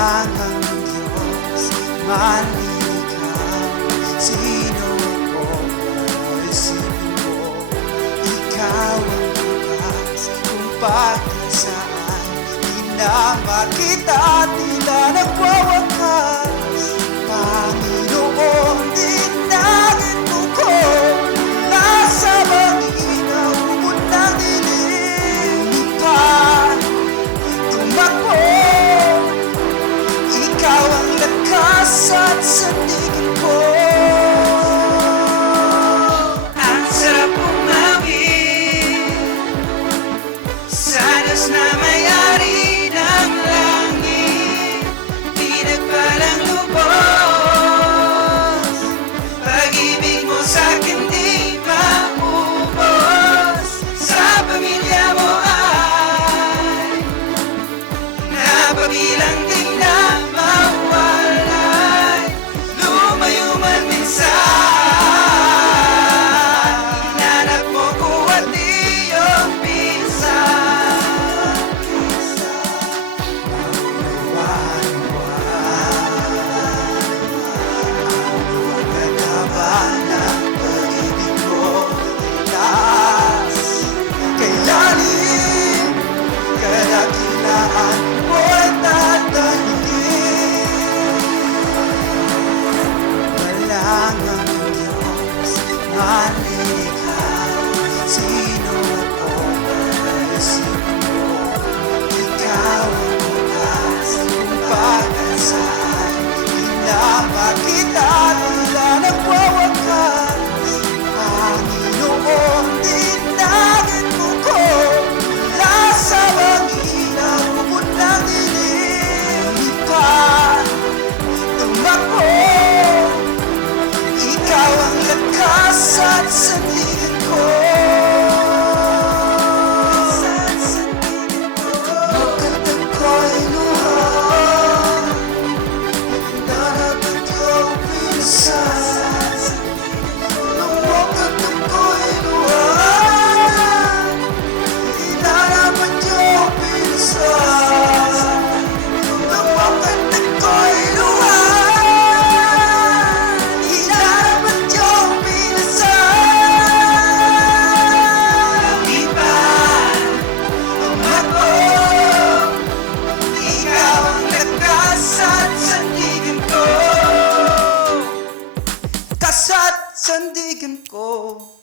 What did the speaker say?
Kailangan ng Diyos malinaw. Sino ako ay isipin mo? Ikaw ang bukas kung bakit saan di na makita, tila nagwawakas. Panginoon, dinagin mo ko nasa banginaw mo ng dilim. Lumipad, tumakbo, ikaw ang lakas at sandigan ko. Ang sarap umawit sa Diyos na may-ari ng langit. Di nagpalang lubos, pag-ibig mo sa'kin di maubos. Sa pamilya mo ay napabilang di na mawalay. Lumayo man minsan, hinanap mo ko at iyong pinsan. Ang ng pag-ibig ko ay taas, kay lalim, kadakilaan mo'y tatahimik. Walang ang Diyos malinaw. Sino ako ay isipin mo? Ikaw ang bukas kung bakit saan di na makita, tila nagwawakas. Panginoon, dinagin mo ko mula sa banginaw mo ng dilim. Lumipad, tumakbo, ikaw ang lakas at sandigan ko. Magkatag ko'y luha, hinanap iyong pinsan. Magkatag ko'y luha, hinanap iyong pinsan. Magkatag ko'y luha, hinanap iyong pinsan. Lumipad, tumakbo, ikaw ang lakas at sandigan ko. Lakas at sandigan ko.